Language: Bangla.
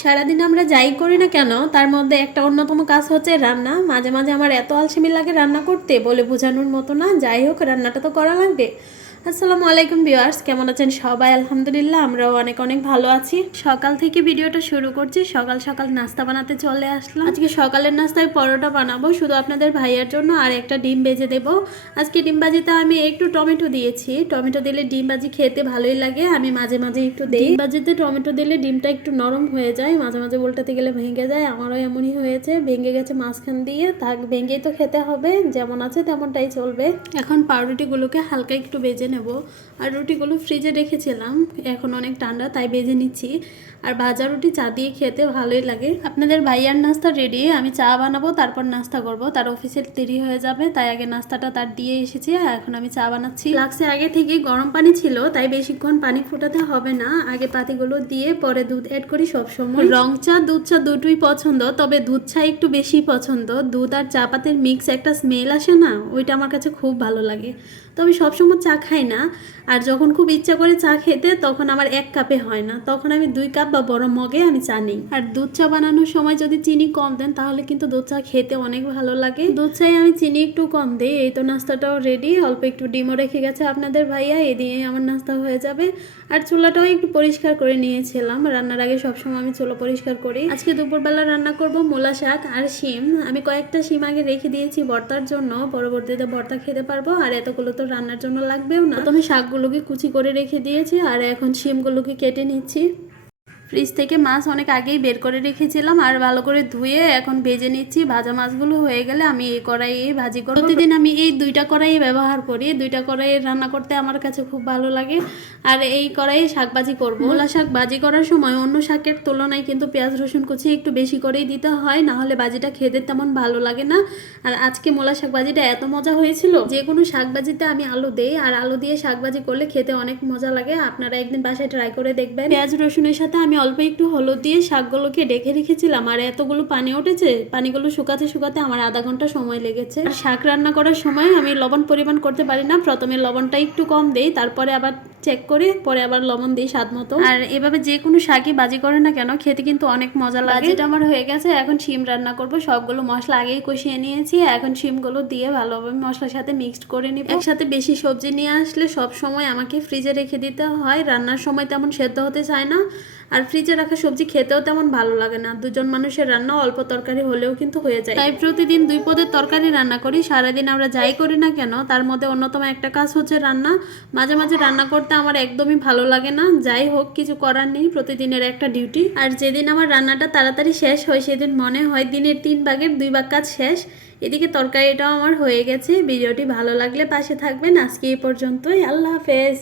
সারাদিন আমরা যাই করি না কেন তার মধ্যে একটা অন্যতম কাজ হচ্ছে রান্না। মাঝে মাঝে আমার এত আলসেমি লাগে রান্না করতে, বলে বোঝানোর মতো না। যাই হোক, রান্নাটা তো করা লাগবে। আসসালামু আলাইকুম ভিউয়ার্স, কেমন আছেন সবাই? আলহামদুলিল্লাহ, আমরাও অনেক অনেক ভালো আছি। সকাল থেকে ভিডিওটা শুরু করছি। সকাল সকাল নাস্তা বানাতে চলে আসলাম। আজকে সকালের নাস্তায় পরোটা বানাবো শুধু আপনাদের ভাইয়ার জন্য, আর একটা ডিম ভেজে দেবো। আজকে ডিম ভাজিতে আমি একটু টমেটো দিয়েছি। টমেটো দিলে ডিম ভাজি খেতে ভালোই লাগে, আমি মাঝে মাঝে একটু দিই। ডিম ভাজিতে টমেটো দিলে ডিমটা একটু নরম হয়ে যায়, মাঝে মাঝে উল্টাতে গেলে ভেঙে যায়। আমারও এমনই হয়েছে, ভেঙে গেছে মাঝখান দিয়ে। থাক, ভেঙেই তো খেতে হবে, যেমন আছে তেমনটাই চলবে। এখন পাউরুটিগুলোকে হালকা একটু ভেজে নেব। আর রুটিগুলো ফ্রিজে রেখেছিলাম, এখন অনেক ঠান্ডা তাই ভেজে নিচ্ছি। আর ভাজা রুটি চা দিয়ে খেতে ভালোই লাগে। আপনাদের ভাইয়ার নাস্তা রেডি, আমি চা বানাবো তারপর নাস্তা করব। তার অফিসের দেরি হয়ে যাবে, তাই আগে নাস্তাটা তার দিয়ে এসেছি। এখন আমি চা বানাচ্ছি। ফ্লাক্সে আগে থেকে গরম পানি ছিল, তাই বেশিক্ষণ পানি ফোটাতে হবে না। আগে পাতিগুলো দিয়ে পরে দুধ অ্যাড করি সবসময়। রং চা দুধ চা দুটোই পছন্দ, তবে দুধ চা একটু বেশি পছন্দ। দুধ আর চা পাতির মিক্স একটা স্মেল আসে না, ওইটা আমার কাছে খুব ভালো লাগে। তবে সবসময় চা খাই না, আর যখন খুব ইচ্ছা করে চা খেতে তখন আমার 1 কাপে হয় না, তখন আমি 2 কাপ বা বড় মগে আমি চা নিই। আর দুধ চা বানানোর সময় যদি চিনি কম দেন তাহলে কিন্তু দুধ চা খেতে অনেক ভালো লাগে। দুধ চাই আমি চিনি একটু কম দিই। এই তো নাস্তাটাও রেডি, অল্প একটু ডিমও রেখে গেছে আপনাদের ভাইয়া, এই দিয়ে আমার নাস্তা হয়ে যাবে। আর চুলাটাও একটু পরিষ্কার করে নিয়েছিলাম, রান্নার আগে সবসময় আমি চুলা পরিষ্কার করি। আজকে দুপুরবেলা রান্না করব মূলা শাক আর শিম। আমি কয়েকটা শিম আগে রেখে দিয়েছি ভর্তার জন্য, পরবর্তীতে ভর্তা খেতে পারবো। আর এতগুলো তো রান্নার জন্য লাগবেও না। প্রথমে শাকগুলোকে কুচি করে রেখে দিয়েছি, আর এখন শিমগুলোকে কেটে নিচ্ছি। ফ্রিজ থেকে মাছ অনেক আগেই বের করে রেখেছিলাম, আর ভালো করে ধুয়ে এখন ভেজে নিচ্ছি। ভাজা মাছগুলো হয়ে গেলে আমি এই কড়াইয়ে ভাজি করব। প্রতিদিন আমি এই 2টা কড়াই ব্যবহার করি। 2টা কড়াইয়ে রান্না করতে আমার কাছে খুব ভালো লাগে। আর এই কড়াইয়ে শাক ভাজি করব। মূলা শাক ভাজি করার সময় অন্য শাকের তুলনায় কিন্তু পেঁয়াজ রসুন কুচি একটু বেশি করেই দিতে হয়, না হলে ভাজিটা খেতে তেমন ভালো লাগে না। আর আজকে মূলা শাক ভাজিটা এত মজা হয়েছিল, যে কোনো শাক ভাজিতে আমি আলু দেই, আর আলু দিয়ে শাক ভাজি করলে খেতে অনেক মজা লাগে। আপনারা একদিন বাসায় ট্রাই করে দেখবেন। পেঁয়াজ রসুনের সাথে আমি অল্প একটু হলুদ দিয়ে শাকগুলোকে ডেকে রেখেছিলাম, আর এতগুলো পানি উঠেছে, পানিগুলো শুকাতে শুকাতে আমার আধা ঘন্টা সময় লেগেছে। আর শাক রান্না করার সময় আমি লবণ পরিমাণ করতে পারি না, প্রথমে লবণটা একটু কম দেই, তারপরে আবার চেক করে পরে আবার লবণ দিই স্বাদ মতো। আর এভাবে যে কোনো শাকই ভাজি করে না কেন খেতে কিন্তু অনেক মজা লাগে। ভাজিটা আমার হয়ে গেছে, এখন শিম রান্না করব। সবগুলো মশলা আগেই কষিয়ে নিয়েছি, এখন শিমগুলো দিয়ে ভালোভাবে মশলার সাথে মিক্সড করে নিব। একসাথে বেশি সবজি নিয়ে আসলে সব সময় আমাকে ফ্রিজে রেখে দিতে হয়, রান্নার সময় তেমন সেদ্ধ হতে চায় না। আর ফ্রিজে রাখা সবজি খেতেও তেমন ভালো লাগে না। 2জন মানুষের রান্না অল্প তরকারি হলেও কিন্তু হয়ে যায়, তাই প্রতিদিন 2 পদের তরকারি রান্না করি। সারাদিন আমরা যাই করি না কেন তার মধ্যে অন্যতম একটা কাজ হচ্ছে রান্না। মাঝে মাঝে রান্না করতে আমার একদমই ভালো লাগে না, যাই হোক কিছু করার নেই, প্রতিদিনের একটা ডিউটি। আর যেদিন আমার রান্নাটা তাড়াতাড়ি শেষ হয় সেদিন মনে হয় দিনের 3 ভাগের 2 ভাগ কাজ শেষ। এদিকে তরকারিটাও আমার হয়ে গেছে। ভিডিওটি ভালো লাগলে পাশে থাকবেন। আজকে এই পর্যন্তই, আল্লাহ হাফেজ।